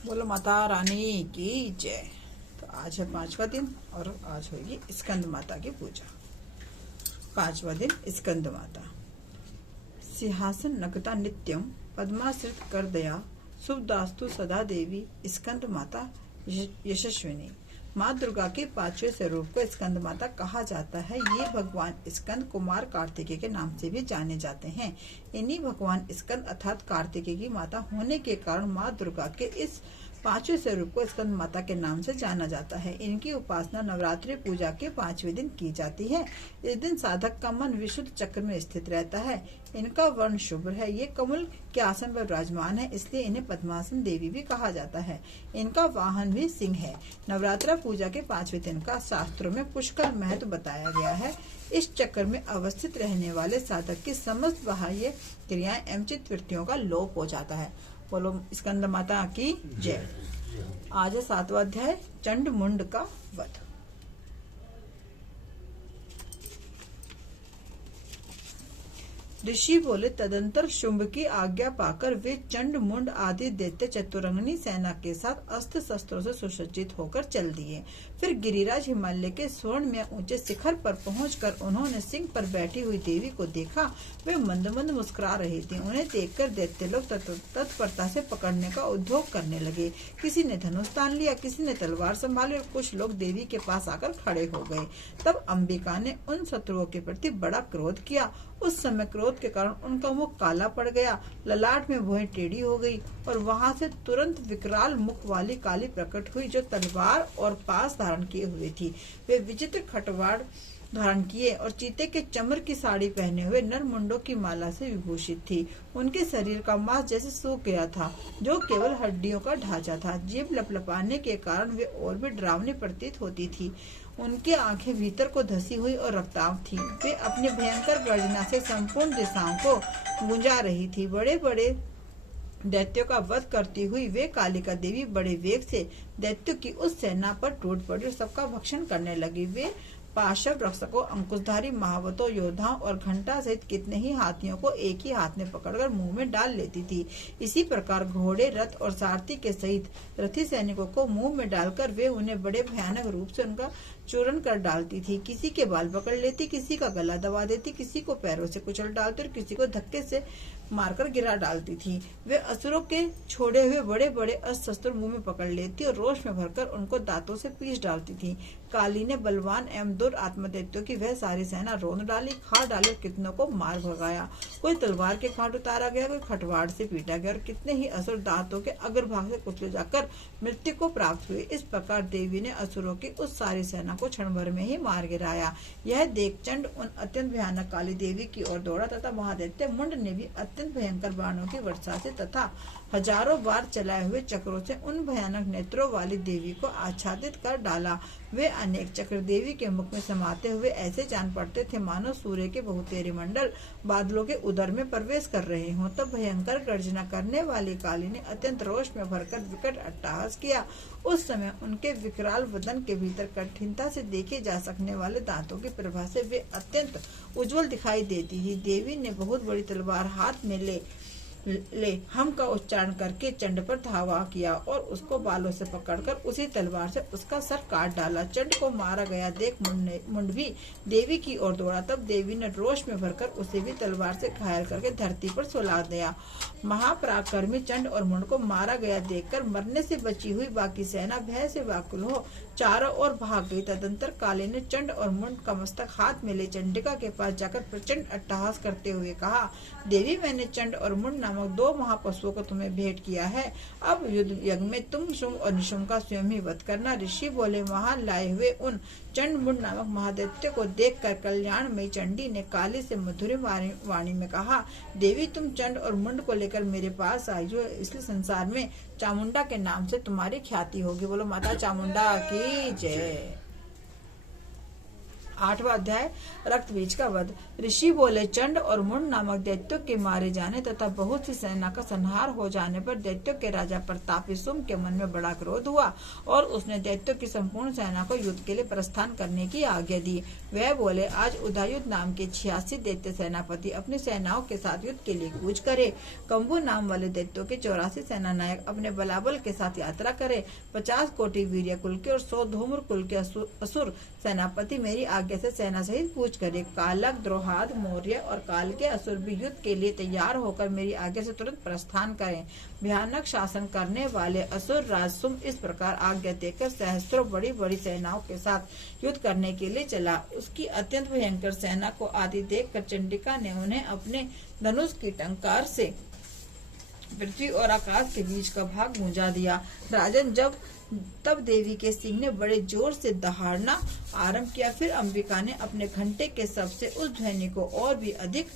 बोलो माता रानी की जय। तो आज है 5वां दिन और आज होगी स्कंद माता की पूजा। 5वां दिन स्कंद माता। सिंहासन नगता नित्यम पद्माश्रित कर दया शुभदास्तु सदा देवी स्कंद माता यशस्विनी। माँ दुर्गा के 5वें स्वरूप को स्कंद माता कहा जाता है। ये भगवान स्कंद कुमार कार्तिकेय के नाम से भी जाने जाते हैं। इन्हीं भगवान स्कंद अर्थात कार्तिकेय की माता होने के कारण माँ दुर्गा के इस 5वें स्वरूप को स्कंद माता के नाम से जाना जाता है। इनकी उपासना नवरात्रि पूजा के 5वें दिन की जाती है। इस दिन साधक का मन विशुद्ध चक्र में स्थित रहता है। इनका वर्ण शुभ्र है। ये कमल के आसन पर विराजमान है, इसलिए इन्हें पद्मासन देवी भी कहा जाता है। इनका वाहन भी सिंह है। नवरात्रा पूजा के 5वें दिन का शास्त्रों में पुष्कल महत्व बताया गया है। इस चक्र में अवस्थित रहने वाले साधक की समस्त बाह्य क्रियाएं एवं चित्त वृत्तियों का लोप हो जाता है। बोलो स्कंद माता की जय। आज 7वां अध्याय चंड मुंड का वध। ऋषि बोले, तदंतर शुंभ की आज्ञा पाकर वे चंड मुंड आदि दैत्य चतुरंगनी सेना के साथ अस्त्र शस्त्रों से सुसज्जित होकर चल दिए। फिर गिरिराज हिमालय के स्वर्ण में ऊंचे शिखर पर पहुंचकर उन्होंने सिंह पर बैठी हुई देवी को देखा। वे मंद मंद मुस्कुरा रही थी। उन्हें देखकर दैत्य लोग तत्परता से पकड़ने का उद्योग करने लगे। किसी ने धनुष तान लिया, किसी ने तलवार संभाली और कुछ लोग देवी के पास आकर खड़े हो गए। तब अंबिका ने उन शत्रुओं के प्रति बड़ा क्रोध किया। उस समय क्रोध के कारण उनका मुख काला पड़ गया, ललाट में भुएं टेढ़ी हो गई और वहां से तुरंत विकराल मुख वाली काली प्रकट हुई, जो तलवार और पास धारण किए हुए थी। वे विचित्र खटवाड़ धारण किए और चीते के चमर की साड़ी पहने हुए नरमुंडों की माला से विभूषित थी। उनके शरीर का मांस जैसे सूख गया था, जो केवल हड्डियों का ढांचा था। जीभ लपलपाने के कारण वे और भी डरावनी प्रतीत होती थी। उनकी आंखें भीतर को धसी हुई और रक्ताभ थी। वे अपनी भयंकर गर्जना से संपूर्ण दिशाओं को गुंजा रही थी। बड़े बड़े दैत्यों का वध करती हुई वे कालिका देवी बड़े वेग से दैत्यों की उस सेना पर टूट पड़ी और सबका भक्षण करने लगी। वे पाशव रक्षकों, अंकुशधारी महावतों, योद्धाओं और घंटा सहित कितने ही हाथियों को एक ही हाथ में पकड़कर मुंह में डाल लेती थी। इसी प्रकार घोड़े, रथ और सारथी के सहित रथी सैनिकों को मुंह में डालकर वे उन्हें बड़े भयानक रूप से उनका चूर्ण कर डालती थी। किसी के बाल पकड़ लेती, किसी का गला दबा देती, किसी को पैरों से कुचल डालती और किसी को धक्के से मारकर गिरा डालती थी। वे असुरों के छोड़े हुए बड़े बड़े अस्त्र शस्त्र मुंह में पकड़ लेती और रोष में भरकर उनको दांतों से पीस डालती थी। काली ने बलवान एवं दुरात्मा दैत्यों की वह सारी सेना रोंद डाली, खा डाली और कितनों को मार भगाया। कोई तलवार के घाट उतारा गया, कोई खटवाड़ से पीटा गया और कितने ही असुर दांतों के अग्रभाग से कुचले जाकर मृत्यु को प्राप्त हुए। इस प्रकार देवी ने असुरों की उस सारी सेना को क्षण भर में ही मार गिराया। यह देख चंड उन अत्यंत भयानक काली देवी की ओर दौड़ा तथा महादैत्य मुंड ने भी अत्यंत भयंकर बाणों की वर्षा से तथा हजारों बार चलाए हुए चक्रों से उन भयानक नेत्रों वाली देवी को आच्छादित कर डाला। वे अनेक चक्र देवी के मुख में समाते हुए ऐसे जान पड़ते थे मानो सूर्य के बहुतेरे मंडल बादलों के उदर में प्रवेश कर रहे हों। तब भयंकर गर्जना करने वाली काली ने अत्यंत रोष में भरकर विकट अट्टहास किया। उस समय उनके विकराल वदन के भीतर कठिनता से देखे जा सकने वाले दांतों की प्रभा से वे अत्यंत उज्जवल दिखाई देती थी। देवी ने बहुत बड़ी तलवार हाथ में ले हम का उच्चारण करके चंड पर धावा किया और उसको बालों से पकड़कर उसी तलवार से उसका सर काट डाला। चंड को मारा गया देख मुंड भी देवी की ओर दौड़ा। तब देवी ने रोष में भरकर उसे भी तलवार से घायल करके धरती पर सुला दिया। महापराक्रमी चंड और मुंड को मारा गया देखकर मरने से बची हुई बाकी सेना भय से व्याकुल हो चारों ओर भाग गई। तदंतर काली ने चंड और मुंड का मस्तक हाथ में ले चंडिका के पास जाकर प्रचंड अट्टहास करते हुए कहा, देवी, मैंने चंड और मुंड नामक 2 महापशुओं को तुम्हें भेंट किया है। अब युद्ध यज्ञ में तुम शुंभ और निशुंभ का स्वयं ही वध करना। ऋषि बोले, वहां लाए हुए उन चंड मुंड नामक महादैत्य को देखकर कल्याणमयी चंडी ने काली से मधुर वाणी में कहा, देवी, तुम चंड और मुंड को लेकर मेरे पास आई हो, इसलिए संसार में चामुंडा के नाम से तुम्हारी ख्याति होगी। बोलो माता चामुंडा की जय। 8वां अध्याय रक्त बीज का वध। ऋषि बोले, चंड और मुंड नामक दैत्यों के मारे जाने तथा बहुत सी सेना का संहार हो जाने पर दैत्यों के राजा प्रतापी सुम्ब के मन में बड़ा क्रोध हुआ और उसने दैत्यों की संपूर्ण सेना को युद्ध के लिए प्रस्थान करने की आज्ञा दी। वह बोले, आज उदयुक्त नाम के 86 दैत्य सेनापति अपनी सेनाओं के साथ युद्ध के लिए कूच करे। कंबु नाम वाले दैत्यों के 84 सेना नायक अपने बलाबल के साथ यात्रा करे। 50 कोटि वीर्य कुल के और 100 धूम्र कुल के असुर सेनापति मेरी आज्ञा से सेना सहित कूच करे। कालक, द्रोहाद, मौर्य और काल के असुर भी युद्ध के लिए तैयार होकर मेरी आज्ञा से तुरंत प्रस्थान करें। भयानक शासन करने वाले असुर राज सुम्ब इस प्रकार आज्ञा देकर सहस्त्रों बड़ी बड़ी सेनाओं के साथ युद्ध करने के लिए चला। उसकी अत्यंत भयंकर सेना को आदि देखकर चंडिका ने उन्हें अपने धनुष की टंकार से पृथ्वी और आकाश के बीच का भाग गूंजा दिया। राजन, तब देवी के सिंह ने बड़े जोर से दहाड़ना आरंभ किया। फिर अंबिका ने अपने घंटे के शब्द से उस ध्वनि को और भी अधिक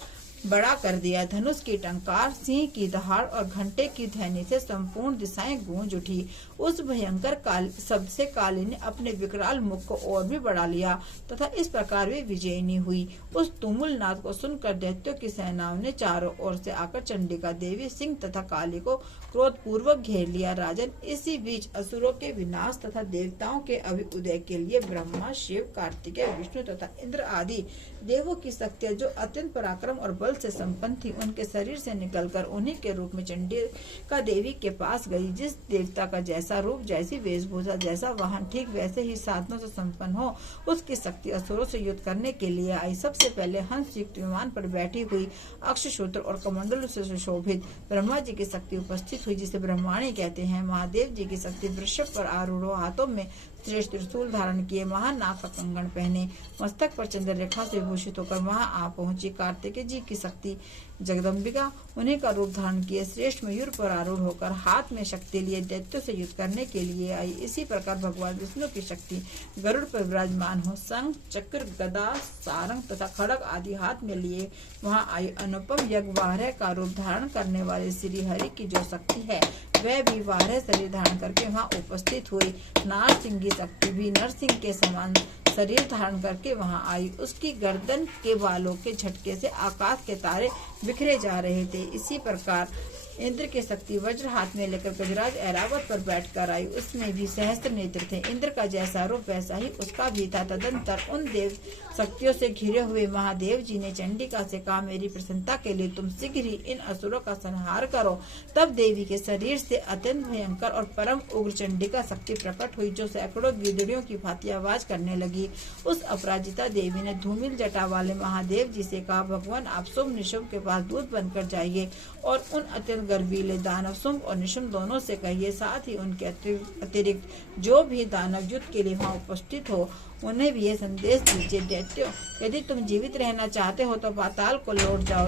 बड़ा कर दिया। धनुष की टंकार, सिंह की दहाड़ और घंटे की ध्वनि से संपूर्ण दिशाएं गूंज उठी। उस भयंकर शब्द से काली ने अपने विकराल मुख को और भी बढ़ा लिया तथा इस प्रकार वे विजयिनी हुई। उस तुमुल नाद को सुनकर दैत्यों की सेनाओं ने चारों ओर से आकर चंडिका देवी, सिंह तथा काली को क्रोध पूर्वक घेर लिया। राजन, इसी बीच असुरों के विनाश तथा देवताओं के अभ्युदय के लिए ब्रह्मा, शिव, कार्तिकेय, विष्णु तथा इंद्र आदि देवों की शक्तियां जो अत्यंत पराक्रम और बल से संपन्न थी, उनके शरीर से निकलकर उन्हीं के रूप में चंडिका देवी के पास गई। जिस देवता का जैसा रूप, जैसी वेशभूषा, जैसा वाहन, ठीक वैसे ही साधनों से संपन्न हो, उसकी शक्ति असुरों से युद्ध करने के लिए आई। सबसे पहले हंस युक्त विमान पर बैठी हुई, अक्षसूत्र और कमंडलों से सुशोभित ब्रह्मा जी की शक्ति उपस्थित हुई, जिसे ब्रह्माणी कहते हैं। महादेव जी की शक्ति वृषभ पर आरूढ़, हाथों में श्रेष्ठ त्रिशूल धारण किए, महानाग का कंगन पहने, मस्तक पर चंद्र रेखा से भूषित होकर वहां आ पहुंची। कार्तिकेय जी की शक्ति जगदम्बिका उन्हीं का रूप धारण किए श्रेष्ठ मयूर पर आरूढ़ होकर हाथ में शक्ति लिए दैत्यों से युद्ध करने के लिए आई। इसी प्रकार भगवान विष्णु की शक्ति गरुड़ पर विराजमान हो शंख, चक्र, गदा, सारंग तथा खड़ग आदि हाथ में लिए वहां आई। अनुपम यज्ञवाहर का रूप धारण करने वाले श्री हरि की जो शक्ति है, वह भी वाहर शरीर धारण करके वहां उपस्थित हुई। नार सिंह की शक्ति भी नरसिंह के समान शरीर धारण करके वहां आई। उसकी गर्दन के बालों के झटके से आकाश के तारे बिखरे जा रहे थे। इसी प्रकार इंद्र की शक्ति वज्र हाथ में लेकर गजराज ऐरावत पर बैठकर आई। उसमें भी सहस्त्र नेत्र थे। इंद्र का जैसा रूप वैसा ही उसका भी था। तदंतर उन देव शक्तियों से घिरे हुए महादेव जी ने चंडिका से कहा, मेरी प्रसन्नता के लिए तुम शीघ्र ही इन असुरों का संहार करो। तब देवी के शरीर से अत्यंत भयंकर और परम उग्र चंडिका शक्ति प्रकट हुई, जो सैकड़ों गिदड़ियों की भांति आवाज करने लगी। उस अपराजिता देवी ने धूमिल जटा वाले महादेव जी से कहा, भगवान आप शुंभ निशुंभ के पास दूत बनकर जाइए और उन अत्यंत गर्वीले दानव शुंभ और निशुंभ दोनों से कहिए, साथ ही उनके अतिरिक्त जो भी दानव युद्ध के लिए वहाँ उपस्थित हो, उन्हें भी ये संदेश दीजिए, दैत्यों, यदि तुम जीवित रहना चाहते हो तो पाताल को लौट जाओ।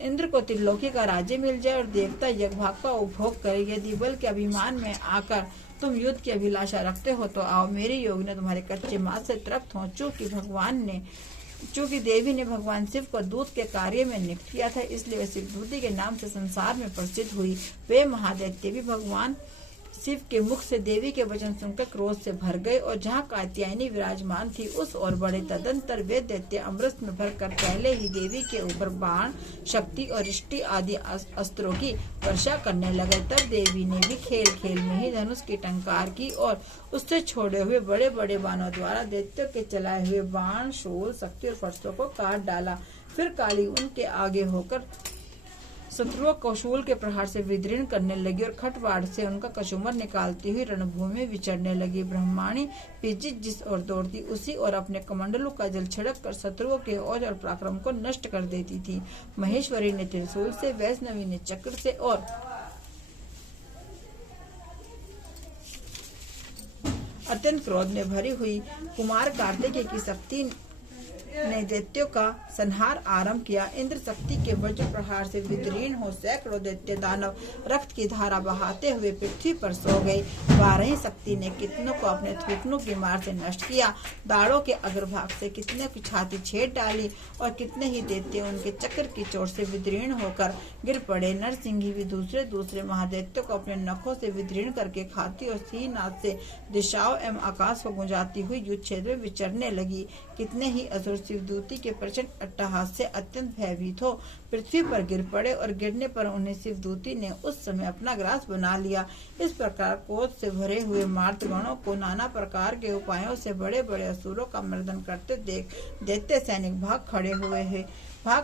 इंद्र को त्रिलोकी का राज्य मिल जाए और देवता यज्ञभाग का उपभोग करे। यदि बल के अभिमान में आकर तुम युद्ध की अभिलाषा रखते हो तो आओ, मेरी योगी ने तुम्हारे कच्चे मांस से तृप्त हो। चूंकि देवी ने भगवान शिव को दूत के कार्य में नियुक्त किया था, इसलिए वे शिवदूती के नाम से संसार में प्रसिद्ध हुई। वे महादैत्य भी भगवान शिव के मुख से देवी के वचन सुनकर क्रोध से भर गए और जहाँ कात्यायनी विराजमान थी उस ओर बढ़े। तदंतर वे दैत्य अमृत में भरकर पहले ही देवी के ऊपर बाण, शक्ति और रिष्टि आदि अस्त्रों की वर्षा करने लगे। तब देवी ने भी खेल खेल में ही धनुष की टंकार की और उससे छोड़े हुए बड़े बड़े बाणों द्वारा दैत्यों के चलाए हुए बाण, शूल, शक्ति और फरसों को काट डाला। फिर काली उनके आगे होकर शत्रुओं को शूल के प्रहार से विदीर्ण करने लगी और खटवाड़ से उनका कशुमर निकालती हुई रणभूमि में विचरने लगी। ब्रह्माणी भी जिस ओर दौड़ती उसी और अपने कमंडलों का जल छिड़क कर शत्रुओं के ओज और पराक्रम को नष्ट कर देती थी। महेश्वरी ने त्रिशूल से, वैष्णवी ने चक्र से और अत्यंत क्रोध में भरी हुई कुमार कार्तिकेय की शक्ति ने दैत्यों का संहार आरंभ किया। इंद्र शक्ति के वज्र प्रहार से विदीर्ण हो सैकड़ों दैत्य दानव रक्त की धारा बहाते हुए पृथ्वी पर सो गए। 12 शक्ति ने कितनों को अपने थूकनों की मार से नष्ट किया। दाढ़ों के अग्रभाग से कितने की छाती छेद डाली और कितने ही दैत्य उनके चक्र की चोट से विदीर्ण होकर गिर पड़े। नरसिंही भी दूसरे महादैत्यों को अपने नखों से विदीर्ण करके खाती और सिंहनाद से दिशाओं एवं आकाश को गुंजाती हुई युद्ध क्षेत्र में विचरने लगी। कितने ही असुर शिवदूती के प्रचंड अट्टहास से अत्यंत भयभीत हो पृथ्वी पर गिर पड़े और गिरने पर उन्हें शिवदूती ने उस समय अपना ग्रास बना लिया। इस प्रकार क्रोध से भरे हुए मार्तगणों को नाना प्रकार के उपायों से बड़े बड़े असुरों का मर्दन करते देख दैत्य सैनिक भाग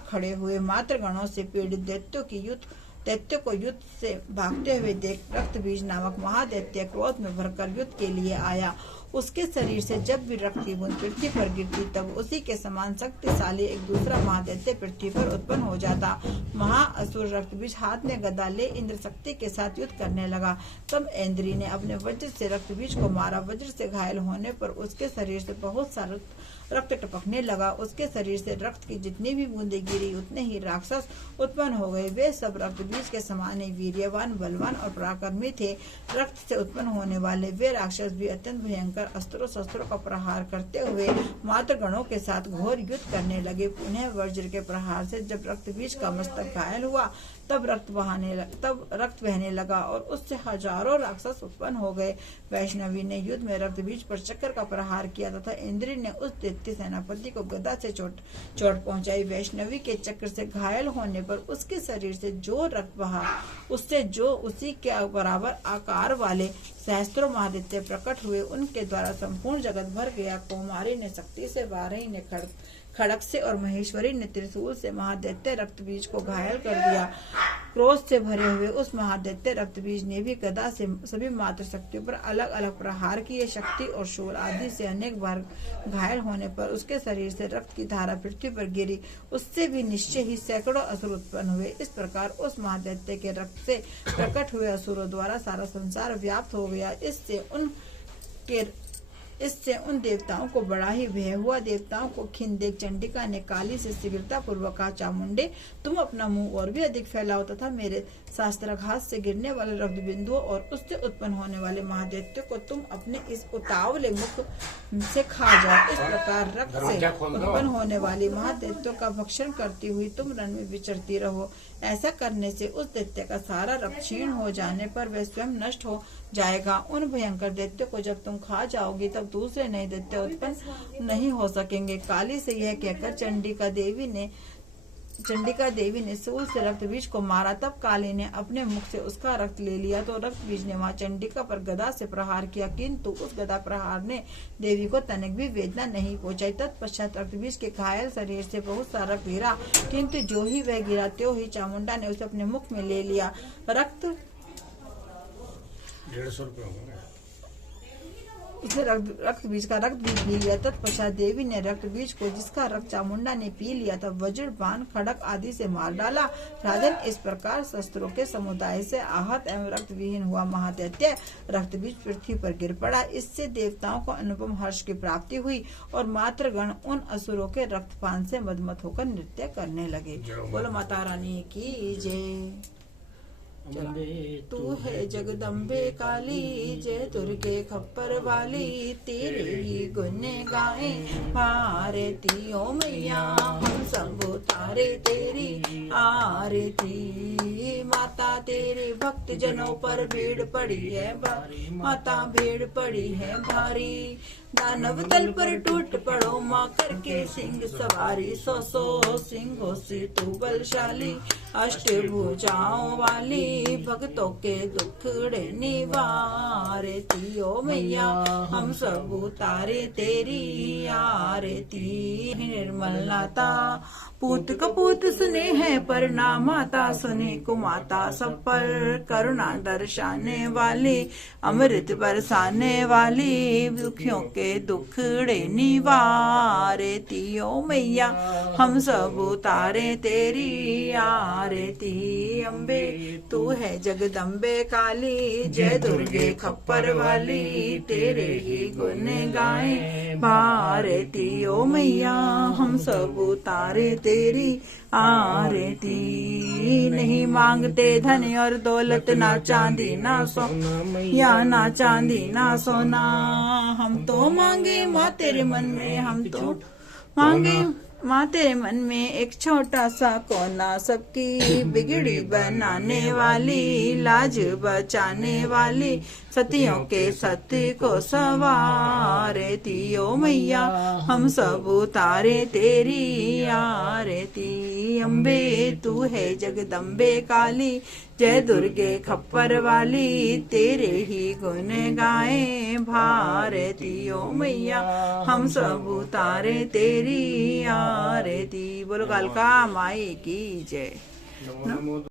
खड़े हुए मातृगणों से पीड़ित दैत्यों को युद्ध से भागते हुए देख रक्तबीज नामक महादैत्य क्रोध में भरकर युद्ध के लिए आया। उसके शरीर से जब भी रक्त की बूंद पृथ्वी पर गिरती तब उसी के समान शक्तिशाली एक दूसरा महादैत्य पृथ्वी पर उत्पन्न हो जाता। महाअसुर रक्तबीज हाथ में गदा ले इंद्र शक्ति के साथ युद्ध करने लगा। तब इंद्री ने अपने वज्र से रक्तबीज को मारा। वज्र से घायल होने पर उसके शरीर से बहुत सारा रक्त टपकने लगा। उसके शरीर से रक्त की जितनी भी बूंदें गिरी उतने ही राक्षस उत्पन्न हो गए। वे सब रक्तबीज के समान ही वीर्यवान, बलवान और पराक्रमी थे। रक्त से उत्पन्न होने वाले वे राक्षस भी अत्यंत भयंकर अस्त्रों शस्त्रों का प्रहार करते हुए मातृगणों के साथ घोर युद्ध करने लगे। पुनः वज्र के प्रहार से जब रक्तबीज का मस्तक घायल हुआ तब रक्त बहने लगा और उससे हजारों राक्षस उत्पन्न हो गए। वैष्णवी ने युद्ध में रक्तबीज पर चक्र का प्रहार किया तथा इंद्री ने उस दैत्य सेनापति को गदा से चोट पहुंचाई। वैष्णवी के चक्र से घायल होने पर उसके शरीर से जो रक्त बहा उससे जो उसी के बराबर आकार वाले सहस्त्रों महादैत्य प्रकट हुए। उनके द्वारा संपूर्ण जगत भर गया। कौमारी ने शक्ति से, वाराही ने खड़ग से और महेश्वरी ने त्रिशूल से महादैत्य रक्तबीज को घायल कर दिया। क्रोध से भरे हुए उस महादैत्य रक्तबीज ने भी गदा से सभी मात्र शक्तियों पर अलग अलग प्रहार किए। शक्ति और शूल आदि से अनेक बार घायल होने पर उसके शरीर से रक्त की धारा पृथ्वी पर गिरी। उससे भी निश्चय ही सैकड़ों असुर उत्पन्न हुए। इस प्रकार उस महादैत्य के रक्त से प्रकट हुए असुरों द्वारा सारा संसार व्याप्त हो गया। इससे उन देवताओं को बड़ा ही भय हुआ। देवताओं को खिन देख चंडिका ने काली से शीघ्रता पूर्वक कहा, चामुंडे तुम अपना मुंह और भी अधिक फैलाओ तथा मेरे शास्त्राघात से गिरने वाले रक्त बिंदुओं और उससे उत्पन्न होने वाले महादैत्य को तुम अपने इस उतावले मुख से खा जाओ। इस प्रकार रक्त से उत्पन्न होने वाली महादैत्यों का भक्षण करती हुई तुम रण में विचरती रहो। ऐसा करने से उस दैत्य का सारा रक्त क्षीण हो जाने पर वह स्वयं नष्ट हो जाएगा। उन भयंकर दैत्यों को जब तुम खा जाओगी तब दूसरे नए दैत्य उत्पन्न नहीं हो सकेंगे। काली से यह कहकर चंडिका देवी ने शूल से रक्तबीज को मारा। तब काली ने अपने मुख से उसका रक्त ले लिया तो रक्तबीज ने वहां चंडिका पर गदा से प्रहार किया, किंतु उस गदा प्रहार ने देवी को तनिक भी वेदना नहीं पहुंचाई। तत्पश्चात रक्तबीज के घायल शरीर से बहुत सारा रक्त गिरा, किंतु जो ही वह गिरा त्यों ही चामुंडा ने उसे अपने मुख में ले लिया। उसने रक्तबीज का रक्त भी पी लिया। तत्पश्चात देवी ने रक्तबीज को, जिसका रक्त चामुंडा ने पी लिया था, वज्र, बाण, खड़ग आदि से मार डाला। राजन, इस प्रकार शस्त्रों के समुदाय से आहत एवं रक्त विहीन हुआ महादैत्य रक्तबीज पृथ्वी पर गिर पड़ा। इससे देवताओं को अनुपम हर्ष की प्राप्ति हुई और मातृगण उन असुरों के रक्तपान से मदमत होकर नृत्य करने लगे। बोलो माता रानी की जय। तू है जगदम्बे काली, जय दुर्गे खप्पर वाली, तेरे ही गुण गाए भारती ओ मैया, हम सब उतारे तेरी आरती। माता तेरे भक्त जनों पर भीड़ पड़ी है भारी, माता भीड़ पड़ी है भारी। दानव दल पर टूट पड़ो माँ करके सिंह सवारी, 100 सिंहों से तू बलशाली, अष्टभुजाओं वाली, भक्तों के दुखड़े निवारती ओ मैया, हम सब उतारे तेरी आरती। निर्मलता पूत कपूत सुने हैं पर ना माता सुने कुमाता, सब पर करुणा दर्शाने वाली, अमृत बरसाने वाली, दुखियों के के दुखड़े निवारती ओ मैया हम सब उतारे तेरी आरती। अम्बे तू है जगदम्बे काली, जय दुर्गे खप्पर वाली, तेरे ही गुण गाए भारती ओ मैया हम सब उतारे तेरी आरती। नहीं मांगते धन और दौलत, ना चांदी ना सोना या ना चांदी ना सोना, हम तो मांगे माँ तेरे मन में, हम तो मांगे माँ तेरे मन में एक छोटा सा कोना, सबकी बिगड़ी बनाने वाली, लाज बचाने वाली, सतियों के सत्य को सवारती ओ मैया हम सब उतारे तेरी आरती। अम्बे तू है जगदम्बे काली, जय दुर्गे खप्पर वाली, तेरे ही गुण गाए भारती ओ मैया हम सब उतारे तेरी आरती। बोलो कालका माई की जय।